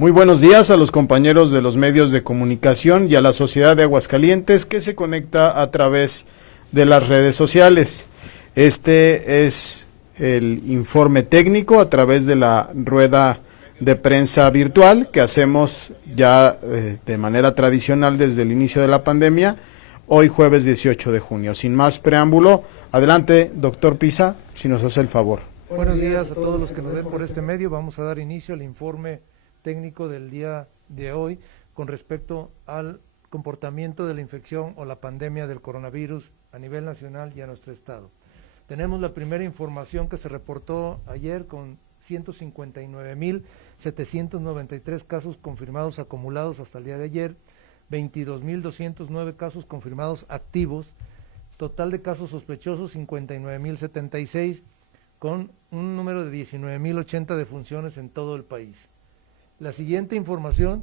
Muy buenos días a los compañeros de los medios de comunicación y a la sociedad de Aguascalientes que se conecta a través de las redes sociales. Este es el informe técnico a través de la rueda de prensa virtual que hacemos ya de manera tradicional desde el inicio de la pandemia, hoy jueves 18 de junio. Sin más preámbulo, adelante, doctor Pisa, si nos hace el favor. Buenos días a todos los que nos ven por este medio. Vamos a dar inicio al informe técnico del día de hoy con respecto al comportamiento de la infección o la pandemia del coronavirus a nivel nacional y a nuestro estado. Tenemos la primera información que se reportó ayer con 159.793 casos confirmados acumulados hasta el día de ayer, 22.209 casos confirmados activos, total de casos sospechosos 59.076, con un número de 19.080 defunciones en todo el país. La siguiente información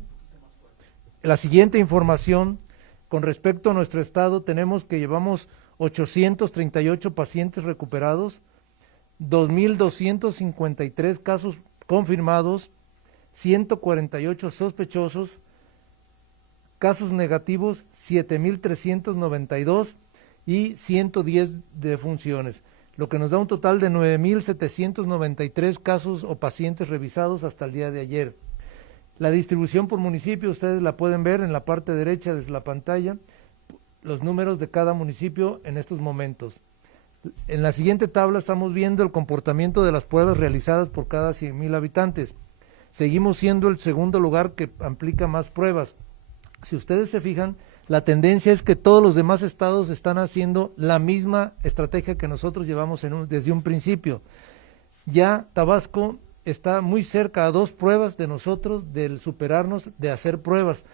con respecto a nuestro estado, tenemos que llevamos 838 pacientes recuperados, 2.253 casos confirmados, 148 sospechosos, casos negativos 7.392 y 110 defunciones, lo que nos da un total de 9.793 casos o pacientes revisados hasta el día de ayer. La distribución por municipio, ustedes la pueden ver en la parte derecha de la pantalla, los números de cada municipio en estos momentos. En la siguiente tabla estamos viendo el comportamiento de las pruebas realizadas por cada 100,000 habitantes. Seguimos siendo el segundo lugar que aplica más pruebas. Si ustedes se fijan, la tendencia es que todos los demás estados están haciendo la misma estrategia que nosotros llevamos desde un principio. Ya Tabasco está muy cerca a 2 pruebas de nosotros, del superarnos, de hacer pruebas.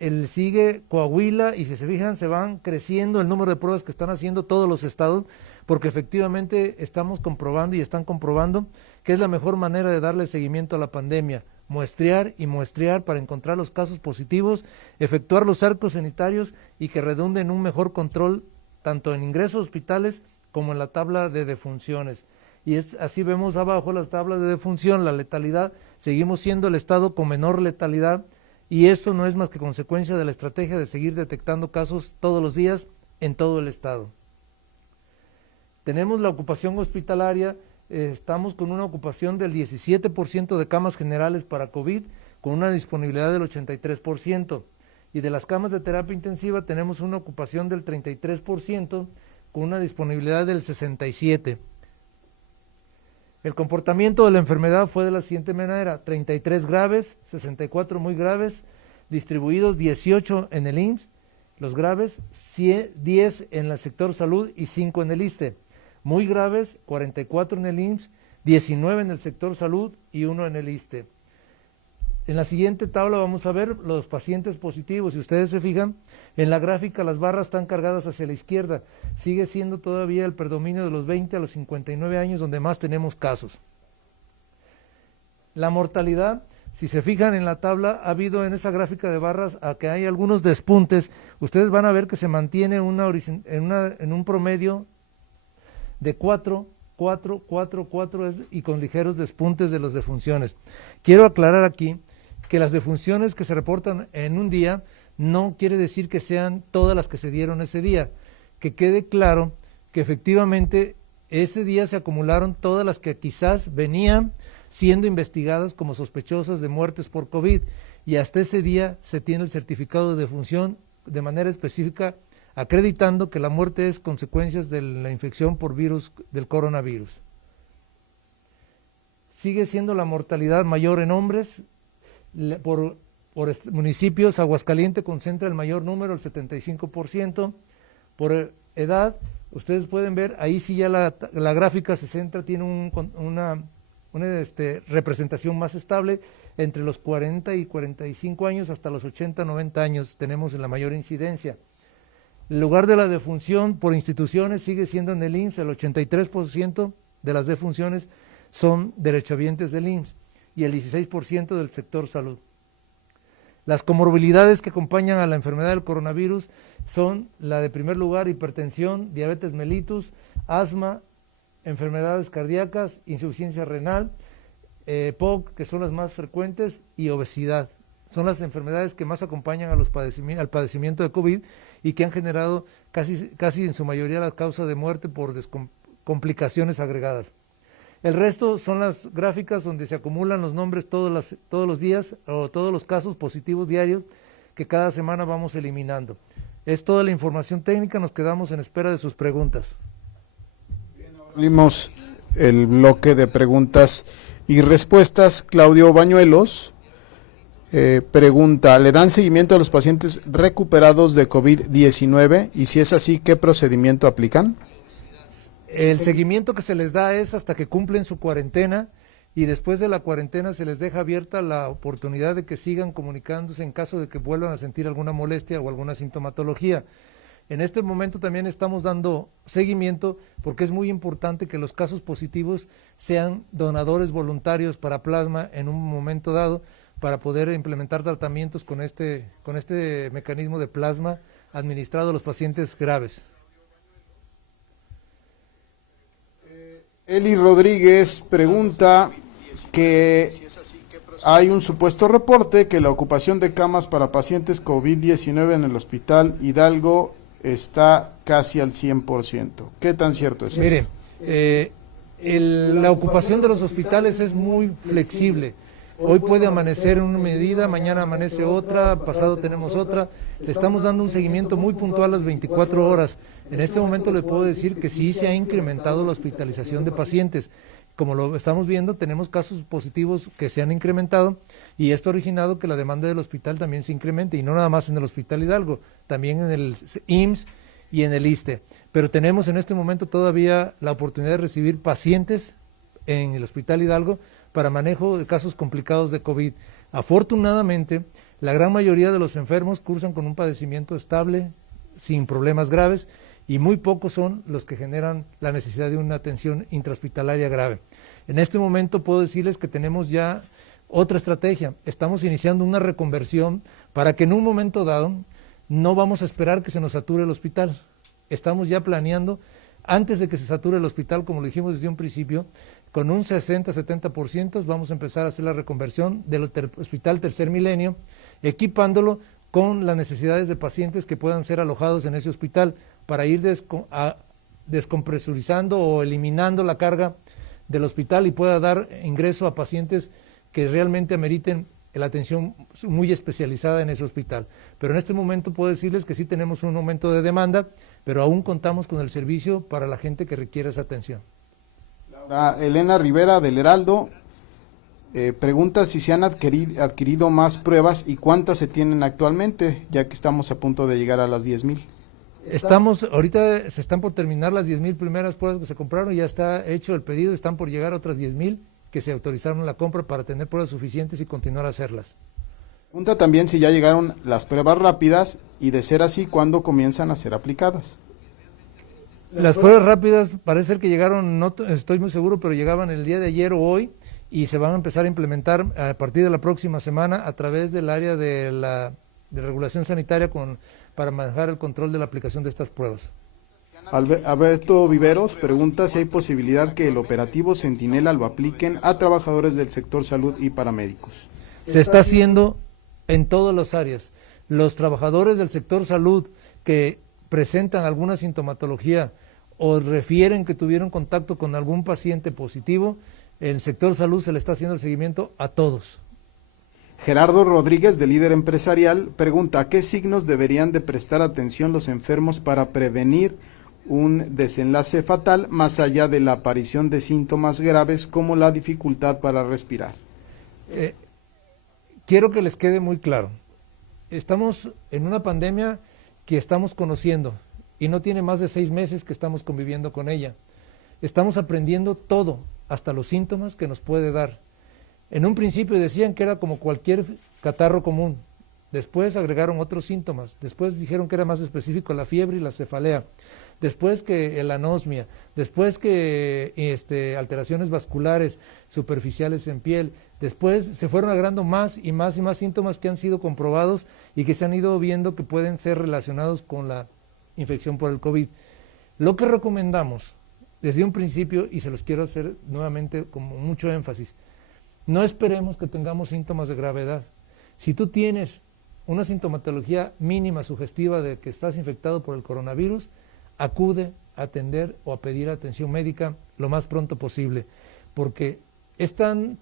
El sigue Coahuila y si se fijan se van creciendo el número de pruebas que están haciendo todos los estados, porque efectivamente estamos comprobando y están comprobando que es la mejor manera de darle seguimiento a la pandemia, muestrear y muestrear para encontrar los casos positivos, efectuar los cercos sanitarios y que redunde en un mejor control tanto en ingresos a hospitales como en la tabla de defunciones. Y así vemos abajo las tablas de defunción, la letalidad, seguimos siendo el estado con menor letalidad y esto no es más que consecuencia de la estrategia de seguir detectando casos todos los días en todo el estado. Tenemos la ocupación hospitalaria, estamos con una ocupación del 17% de camas generales para COVID, con una disponibilidad del 83%, y de las camas de terapia intensiva tenemos una ocupación del 33%, con una disponibilidad del 67%. El comportamiento de la enfermedad fue de la siguiente manera: 33 graves, 64 muy graves, distribuidos 18 en el IMSS, los graves, 10 en el sector salud y 5 en el ISSSTE. Muy graves, 44 en el IMSS, 19 en el sector salud y 1 en el ISSSTE. En la siguiente tabla vamos a ver los pacientes positivos. Si ustedes se fijan, en la gráfica las barras están cargadas hacia la izquierda. Sigue siendo todavía el predominio de los 20 a los 59 años donde más tenemos casos. La mortalidad, si se fijan en la tabla, ha habido en esa gráfica de barras a que hay algunos despuntes. Ustedes van a ver que se mantiene en un promedio de 4 y con ligeros despuntes de las defunciones. Quiero aclarar aquí que las defunciones que se reportan en un día no quiere decir que sean todas las que se dieron ese día. Que quede claro que efectivamente ese día se acumularon todas las que quizás venían siendo investigadas como sospechosas de muertes por COVID y hasta ese día se tiene el certificado de defunción de manera específica acreditando que la muerte es consecuencias de la infección por virus del coronavirus. Sigue siendo la mortalidad mayor en hombres. Por municipios, Aguascalientes concentra el mayor número, el 75%. Por edad, ustedes pueden ver, ahí sí ya la gráfica se centra, tiene una representación más estable, entre los 40 y 45 años hasta los 80, 90 años tenemos la mayor incidencia. El lugar de la defunción por instituciones sigue siendo en el IMSS, el 83% de las defunciones son derechohabientes del IMSS y el 16% del sector salud. Las comorbilidades que acompañan a la enfermedad del coronavirus son la de primer lugar: hipertensión, diabetes mellitus, asma, enfermedades cardíacas, insuficiencia renal, POC, que son las más frecuentes, y obesidad. Son las enfermedades que más acompañan a al padecimiento de COVID y que han generado casi en su mayoría la causa de muerte por complicaciones agregadas. El resto son las gráficas donde se acumulan los nombres todos los días o todos los casos positivos diarios que cada semana vamos eliminando. Es toda la información técnica, nos quedamos en espera de sus preguntas. Abrimos el bloque de preguntas y respuestas. Claudio Bañuelos pregunta, ¿le dan seguimiento a los pacientes recuperados de COVID-19? Y si es así, ¿qué procedimiento aplican? El seguimiento que se les da es hasta que cumplen su cuarentena y después de la cuarentena se les deja abierta la oportunidad de que sigan comunicándose en caso de que vuelvan a sentir alguna molestia o alguna sintomatología. En este momento también estamos dando seguimiento porque es muy importante que los casos positivos sean donadores voluntarios para plasma en un momento dado para poder implementar tratamientos con este mecanismo de plasma administrado a los pacientes graves. Eli Rodríguez pregunta que hay un supuesto reporte que la ocupación de camas para pacientes COVID-19 en el Hospital Hidalgo está casi al 100%. ¿Qué tan cierto es Miren, esto? La ocupación de los hospitales es muy flexible. Hoy puede amanecer en una medida, mañana amanece otra, pasado tenemos otra. Le estamos dando un seguimiento muy puntual a las 24 horas. En este momento le puedo decir que sí se ha incrementado la hospitalización de pacientes. Como lo estamos viendo, tenemos casos positivos que se han incrementado y esto ha originado que la demanda del hospital también se incremente, y no nada más en el Hospital Hidalgo, también en el IMSS y en el ISSSTE. Pero tenemos en este momento todavía la oportunidad de recibir pacientes en el Hospital Hidalgo para manejo de casos complicados de COVID. Afortunadamente, la gran mayoría de los enfermos cursan con un padecimiento estable, sin problemas graves, y muy pocos son los que generan la necesidad de una atención intrahospitalaria grave. En este momento puedo decirles que tenemos ya otra estrategia. Estamos iniciando una reconversión para que en un momento dado no vamos a esperar que se nos sature el hospital. Estamos ya planeando, antes de que se sature el hospital, como lo dijimos desde un principio, con un 60-70% vamos a empezar a hacer la reconversión del Hospital Tercer Milenio, equipándolo con las necesidades de pacientes que puedan ser alojados en ese hospital para ir descompresurizando o eliminando la carga del hospital y pueda dar ingreso a pacientes que realmente ameriten la atención muy especializada en ese hospital. Pero en este momento puedo decirles que sí tenemos un aumento de demanda, pero aún contamos con el servicio para la gente que requiere esa atención. Elena Rivera del Heraldo pregunta si se han adquirido más pruebas y cuántas se tienen actualmente, ya que estamos a punto de llegar a las 10,000. Ahorita se están por terminar las 10,000 primeras pruebas que se compraron, ya está hecho el pedido, están por llegar otras 10,000 que se autorizaron la compra para tener pruebas suficientes y continuar a hacerlas. Pregunta también si ya llegaron las pruebas rápidas y, de ser así, ¿cuándo comienzan a ser aplicadas? Las pruebas rápidas parece ser que llegaron, no estoy muy seguro, pero llegaban el día de ayer o hoy y se van a empezar a implementar a partir de la próxima semana a través del área de regulación sanitaria para manejar el control de la aplicación de estas pruebas. Alberto Viveros pregunta si hay posibilidad que el operativo Centinela lo apliquen a trabajadores del sector salud y paramédicos. Se está haciendo en todas las áreas. Los trabajadores del sector salud que presentan alguna sintomatología o refieren que tuvieron contacto con algún paciente positivo, el sector salud se le está haciendo el seguimiento a todos. Gerardo Rodríguez, de Líder Empresarial, pregunta ¿a qué signos deberían de prestar atención los enfermos para prevenir un desenlace fatal más allá de la aparición de síntomas graves como la dificultad para respirar? Quiero que les quede muy claro, estamos en una pandemia que estamos conociendo y no tiene más de 6 meses que estamos conviviendo con ella. Estamos aprendiendo todo, hasta los síntomas que nos puede dar. En un principio decían que era como cualquier catarro común, después agregaron otros síntomas, después dijeron que era más específico la fiebre y la cefalea, después que la anosmia, después que alteraciones vasculares superficiales en piel, después se fueron agregando más y más y más síntomas que han sido comprobados y que se han ido viendo que pueden ser relacionados con la infección por el COVID. Lo que recomendamos desde un principio, y se los quiero hacer nuevamente con mucho énfasis, no esperemos que tengamos síntomas de gravedad. Si tú tienes una sintomatología mínima sugestiva de que estás infectado por el coronavirus, acude a atender o a pedir atención médica lo más pronto posible, porque es tan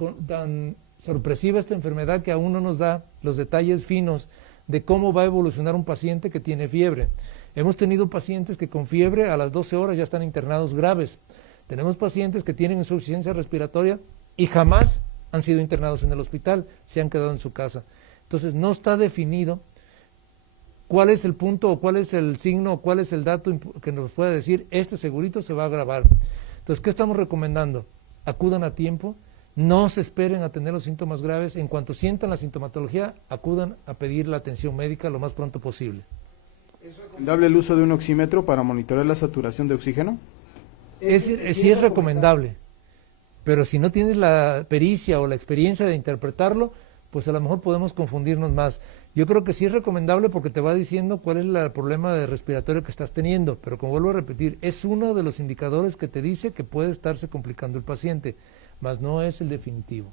sorpresiva esta enfermedad que aún no nos da los detalles finos de cómo va a evolucionar un paciente que tiene fiebre. Hemos tenido pacientes que con fiebre a las 12 horas ya están internados graves. Tenemos pacientes que tienen insuficiencia respiratoria y jamás han sido internados en el hospital, se han quedado en su casa. Entonces no está definido cuál es el punto o cuál es el signo o cuál es el dato que nos pueda decir este segurito se va a agravar. Entonces, ¿qué estamos recomendando? Acudan a tiempo, no se esperen a tener los síntomas graves, en cuanto sientan la sintomatología, acudan a pedir la atención médica lo más pronto posible. ¿Es recomendable el uso de un oxímetro para monitorear la saturación de oxígeno? Sí es recomendable, pero si no tienes la pericia o la experiencia de interpretarlo, pues a lo mejor podemos confundirnos más. Yo creo que sí es recomendable porque te va diciendo cuál es el problema de respiratorio que estás teniendo, pero como vuelvo a repetir, es uno de los indicadores que te dice que puede estarse complicando el paciente, mas no es el definitivo.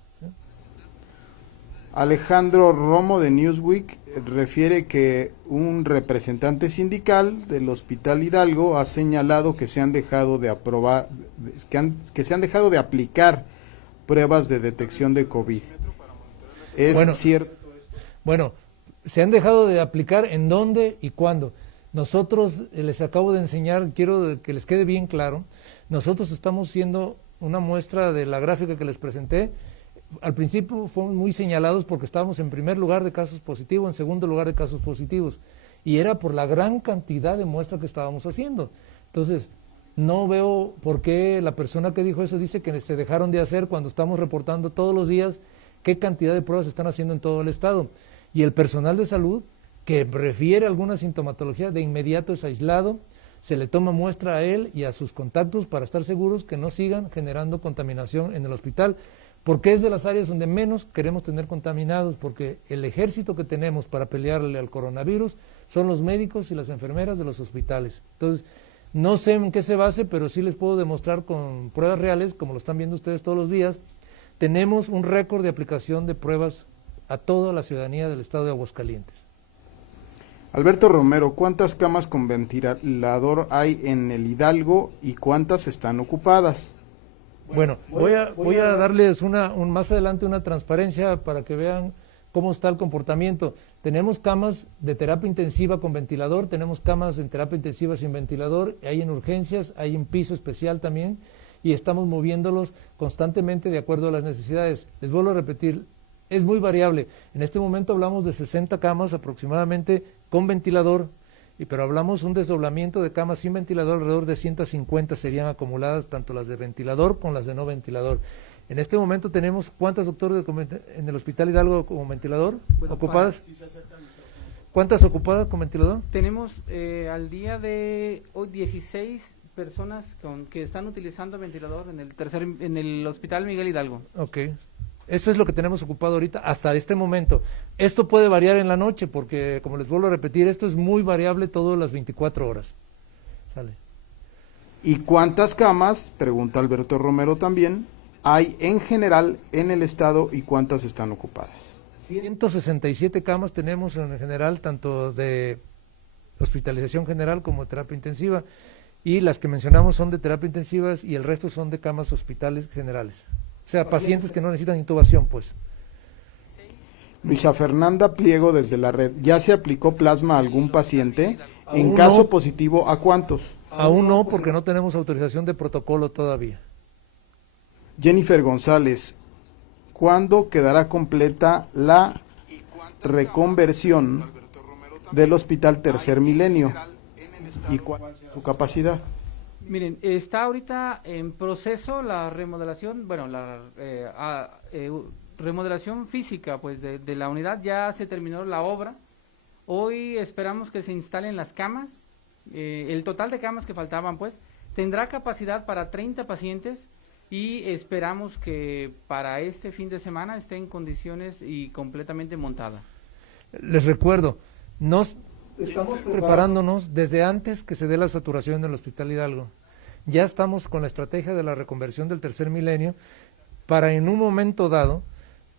Alejandro Romo de Newsweek refiere que un representante sindical del Hospital Hidalgo ha señalado que se han dejado de aplicar pruebas de detección de COVID. ¿Es cierto? Bueno, se han dejado de aplicar en dónde y cuándo. Nosotros, les acabo de enseñar, quiero que les quede bien claro, nosotros estamos siendo una muestra de la gráfica que les presenté. Al principio fuimos muy señalados porque estábamos en primer lugar de casos positivos, en segundo lugar de casos positivos, y era por la gran cantidad de muestra que estábamos haciendo. Entonces, no veo por qué la persona que dijo eso dice que se dejaron de hacer cuando estamos reportando todos los días qué cantidad de pruebas se están haciendo en todo el estado. Y el personal de salud que refiere alguna sintomatología de inmediato es aislado, se le toma muestra a él y a sus contactos para estar seguros que no sigan generando contaminación en el hospital, porque es de las áreas donde menos queremos tener contaminados, porque el ejército que tenemos para pelearle al coronavirus son los médicos y las enfermeras de los hospitales. Entonces, no sé en qué se base, pero sí les puedo demostrar con pruebas reales, como lo están viendo ustedes todos los días. Tenemos un récord de aplicación de pruebas a toda la ciudadanía del estado de Aguascalientes. Alberto Romero, ¿cuántas camas con ventilador hay en el Hidalgo y cuántas están ocupadas? Bueno, voy a darles más adelante una transparencia para que vean cómo está el comportamiento. Tenemos camas de terapia intensiva con ventilador, tenemos camas en terapia intensiva sin ventilador, hay en urgencias, hay un piso especial también, y estamos moviéndolos constantemente de acuerdo a las necesidades. Les vuelvo a repetir, es muy variable. En este momento hablamos de 60 camas aproximadamente con ventilador, pero hablamos un desdoblamiento de camas sin ventilador, alrededor de 150 serían acumuladas, tanto las de ventilador como las de no ventilador. En este momento tenemos, ¿cuántas doctores en el Hospital Hidalgo con ventilador ocupadas? ¿Cuántas ocupadas con ventilador? Tenemos al día de hoy 16 personas que están utilizando ventilador en el Hospital Miguel Hidalgo. Ok. Eso es lo que tenemos ocupado ahorita hasta este momento. Esto puede variar en la noche porque, como les vuelvo a repetir, esto es muy variable todas las 24 horas. ¿Sale? ¿Y cuántas camas, pregunta Alberto Romero también, hay en general en el estado y cuántas están ocupadas? 167 camas tenemos en general, tanto de hospitalización general como de terapia intensiva, y las que mencionamos son de terapia intensiva y el resto son de camas hospitales generales. O sea, pacientes que no necesitan intubación, pues. Luisa Fernanda Pliego desde la red, ¿ya se aplicó plasma a algún paciente? En Aún caso no. positivo, ¿a cuántos? Aún no, porque no tenemos autorización de protocolo todavía. Jennifer González, ¿cuándo quedará completa la reconversión del Hospital Tercer Milenio? ¿Y cuál es su capacidad? Miren, está ahorita en proceso la remodelación, remodelación física pues de la unidad, ya se terminó la obra. Hoy esperamos que se instalen las camas, el total de camas que faltaban pues tendrá capacidad para 30 pacientes y esperamos que para este fin de semana esté en condiciones y completamente montada. Les recuerdo, estamos preparándonos desde antes que se dé la saturación en el Hospital Hidalgo. Ya estamos con la estrategia de la reconversión del Tercer Milenio para en un momento dado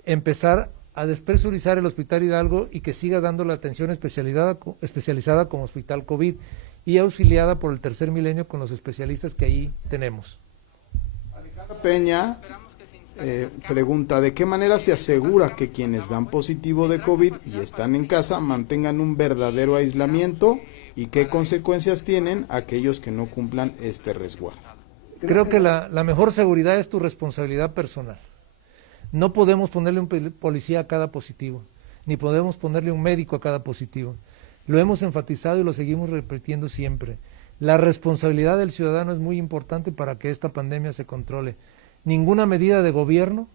empezar a despresurizar el Hospital Hidalgo y que siga dando la atención especializada como Hospital COVID y auxiliada por el Tercer Milenio con los especialistas que ahí tenemos. Peña pregunta, ¿de qué manera se asegura que quienes dan positivo de COVID y están en casa mantengan un verdadero aislamiento y qué consecuencias tienen aquellos que no cumplan este resguardo? Creo que la mejor seguridad es tu responsabilidad personal. No podemos ponerle un policía a cada positivo, ni podemos ponerle un médico a cada positivo. Lo hemos enfatizado y lo seguimos repitiendo siempre. La responsabilidad del ciudadano es muy importante para que esta pandemia se controle. Ninguna medida de gobierno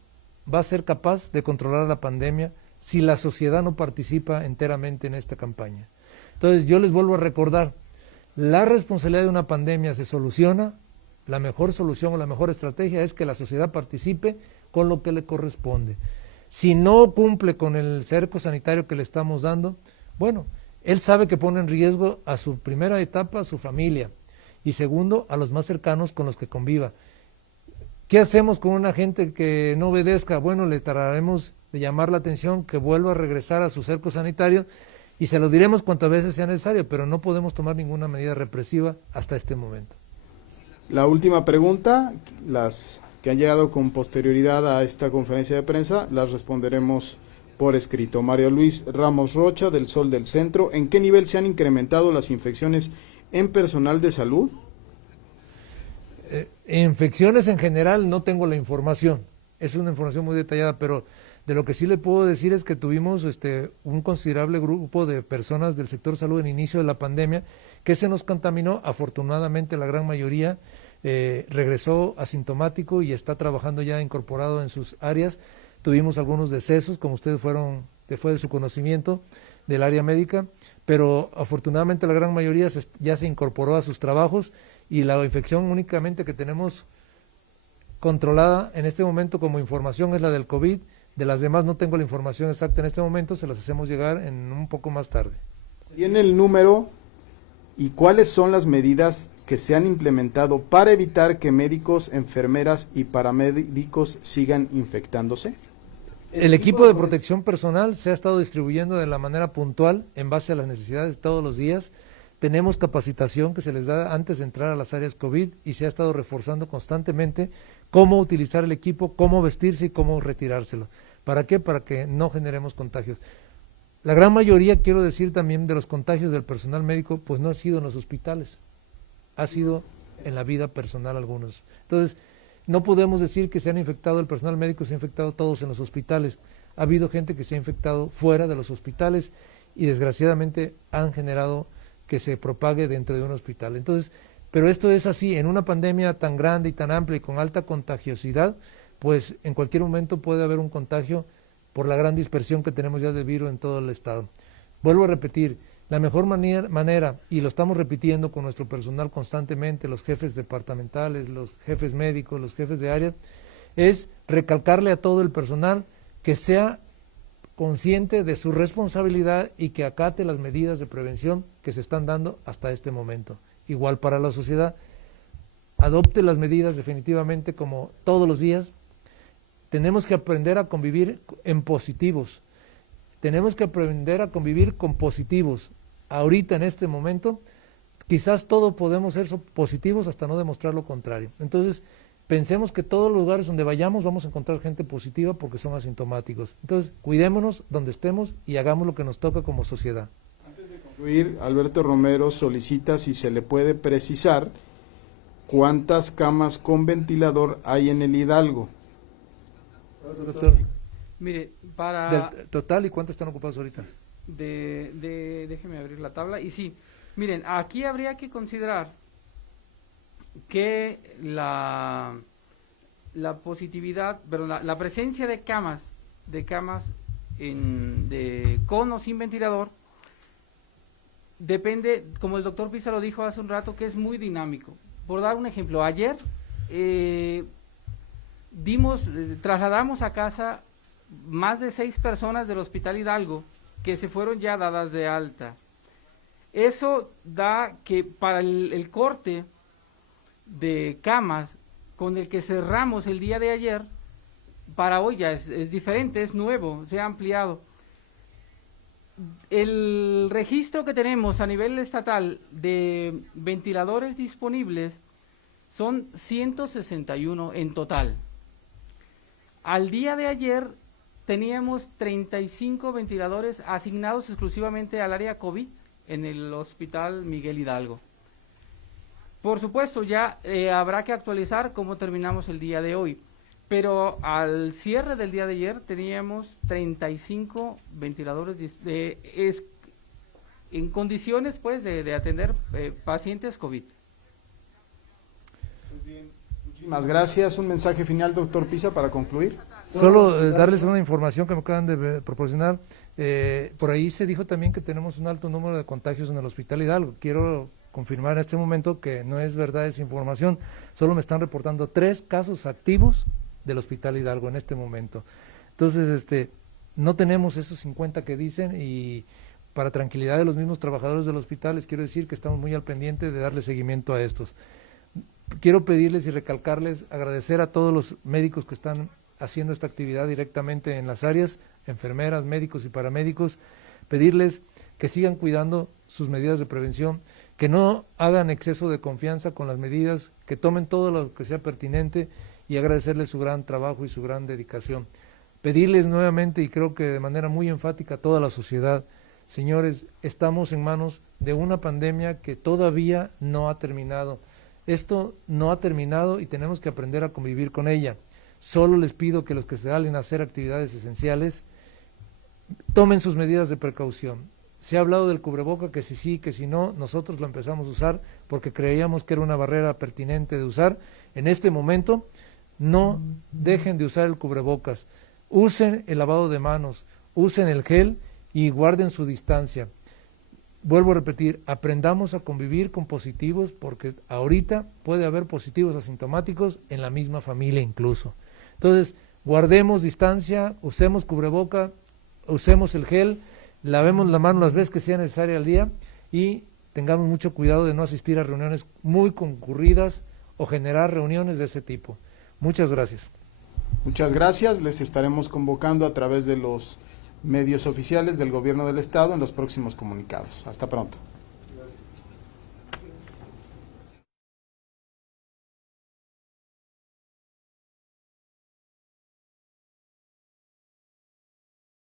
va a ser capaz de controlar la pandemia si la sociedad no participa enteramente en esta campaña. Entonces yo les vuelvo a recordar, la responsabilidad de una pandemia se soluciona, la mejor solución o la mejor estrategia es que la sociedad participe con lo que le corresponde. Si no cumple con el cerco sanitario que le estamos dando, bueno, él sabe que pone en riesgo a su primera etapa a su familia y segundo a los más cercanos con los que conviva. ¿Qué hacemos con una gente que no obedezca? Bueno, le trataremos de llamar la atención que vuelva a regresar a su cerco sanitario y se lo diremos cuantas veces sea necesario, pero no podemos tomar ninguna medida represiva hasta este momento. La última pregunta, las que han llegado con posterioridad a esta conferencia de prensa, las responderemos por escrito. Mario Luis Ramos Rocha, del Sol del Centro, ¿en qué nivel se han incrementado las infecciones en personal de salud? Infecciones en general no tengo la información, es una información muy detallada, pero de lo que sí le puedo decir es que tuvimos un considerable grupo de personas del sector salud en inicio de la pandemia que se nos contaminó. Afortunadamente la gran mayoría regresó asintomático y está trabajando ya incorporado en sus áreas. Tuvimos algunos decesos, como ustedes fue de su conocimiento del área médica, pero afortunadamente la gran mayoría ya se incorporó a sus trabajos y la infección únicamente que tenemos controlada en este momento como información es la del COVID. De las demás no tengo la información exacta en este momento, se las hacemos llegar en un poco más tarde. ¿Tiene el número y cuáles son las medidas que se han implementado para evitar que médicos, enfermeras y paramédicos sigan infectándose? El equipo de protección personal se ha estado distribuyendo de la manera puntual en base a las necesidades de todos los días. Tenemos capacitación que se les da antes de entrar a las áreas COVID y se ha estado reforzando constantemente cómo utilizar el equipo, cómo vestirse y cómo retirárselo. ¿Para qué? Para que no generemos contagios. La gran mayoría, quiero decir también, de los contagios del personal médico, pues no ha sido en los hospitales, ha sido en la vida personal algunos. Entonces, no podemos decir que se han infectado el personal médico, se ha infectado todos en los hospitales. Ha habido gente que se ha infectado fuera de los hospitales y desgraciadamente han generado que se propague dentro de un hospital. Entonces, pero esto es así, en una pandemia tan grande y tan amplia y con alta contagiosidad, pues en cualquier momento puede haber un contagio por la gran dispersión que tenemos ya de virus en todo el estado. Vuelvo a repetir, la mejor manera, y lo estamos repitiendo con nuestro personal constantemente, los jefes departamentales, los jefes médicos, los jefes de área, es recalcarle a todo el personal que sea consciente de su responsabilidad y que acate las medidas de prevención que se están dando hasta este momento. Igual para la sociedad, adopte las medidas definitivamente como todos los días. Tenemos que aprender a convivir en positivos, tenemos que aprender a convivir con positivos. Ahorita en este momento, quizás todos podemos ser positivos hasta no demostrar lo contrario. Entonces, pensemos que todos los lugares donde vayamos vamos a encontrar gente positiva porque son asintomáticos. Entonces, cuidémonos donde estemos y hagamos lo que nos toca como sociedad. Antes de concluir, Alberto Romero solicita si se le puede precisar cuántas camas con ventilador hay en el Hidalgo. Doctor, mire, para... del total, ¿y cuántas están ocupadas ahorita? Déjeme abrir la tabla. Y sí, miren, aquí habría que considerar que la positividad, pero la presencia de camas con o sin ventilador, depende, como el doctor Pisa lo dijo hace un rato, que es muy dinámico. Por dar un ejemplo, ayer trasladamos a casa más de 6 personas del Hospital Hidalgo que se fueron ya dadas de alta. Eso da que para el corte de camas con el que cerramos el día de ayer, para hoy ya es diferente, es nuevo, se ha ampliado. El registro que tenemos a nivel estatal de ventiladores disponibles son 161 en total. Al día de ayer teníamos 35 ventiladores asignados exclusivamente al área COVID en el Hospital Miguel Hidalgo. Por supuesto, ya habrá que actualizar cómo terminamos el día de hoy, pero al cierre del día de ayer teníamos 35 ventiladores en condiciones pues de atender pacientes COVID. Muchísimas gracias. Un mensaje final, doctor Pisa, para concluir. Solo darles una información que me acaban de proporcionar. Por ahí se dijo también que tenemos un alto número de contagios en el Hospital Hidalgo. Quiero confirmar en este momento que no es verdad esa información. Solo me están reportando 3 casos activos del Hospital Hidalgo en este momento. Entonces, no tenemos esos 50 que dicen, y para tranquilidad de los mismos trabajadores del hospital les quiero decir que estamos muy al pendiente de darle seguimiento a estos. Quiero pedirles y recalcarles, agradecer a todos los médicos que están haciendo esta actividad directamente en las áreas, enfermeras, médicos y paramédicos, pedirles que sigan cuidando sus medidas de prevención, que no hagan exceso de confianza con las medidas, que tomen todo lo que sea pertinente, y agradecerles su gran trabajo y su gran dedicación. Pedirles nuevamente, y creo que de manera muy enfática a toda la sociedad, señores, estamos en manos de una pandemia que todavía no ha terminado. Esto no ha terminado y tenemos que aprender a convivir con ella. Solo les pido que los que se salen a hacer actividades esenciales tomen sus medidas de precaución. Se ha hablado del cubreboca, que si sí, que si no, nosotros lo empezamos a usar porque creíamos que era una barrera pertinente de usar. En este momento, no dejen de usar el cubrebocas, usen el lavado de manos, usen el gel y guarden su distancia. Vuelvo a repetir, aprendamos a convivir con positivos, porque ahorita puede haber positivos asintomáticos en la misma familia incluso. Entonces, guardemos distancia, usemos cubreboca, usemos el gel, lavemos la mano las veces que sea necesaria al día y tengamos mucho cuidado de no asistir a reuniones muy concurridas o generar reuniones de ese tipo. Muchas gracias. Muchas gracias. Les estaremos convocando a través de los medios oficiales del Gobierno del Estado en los próximos comunicados. Hasta pronto.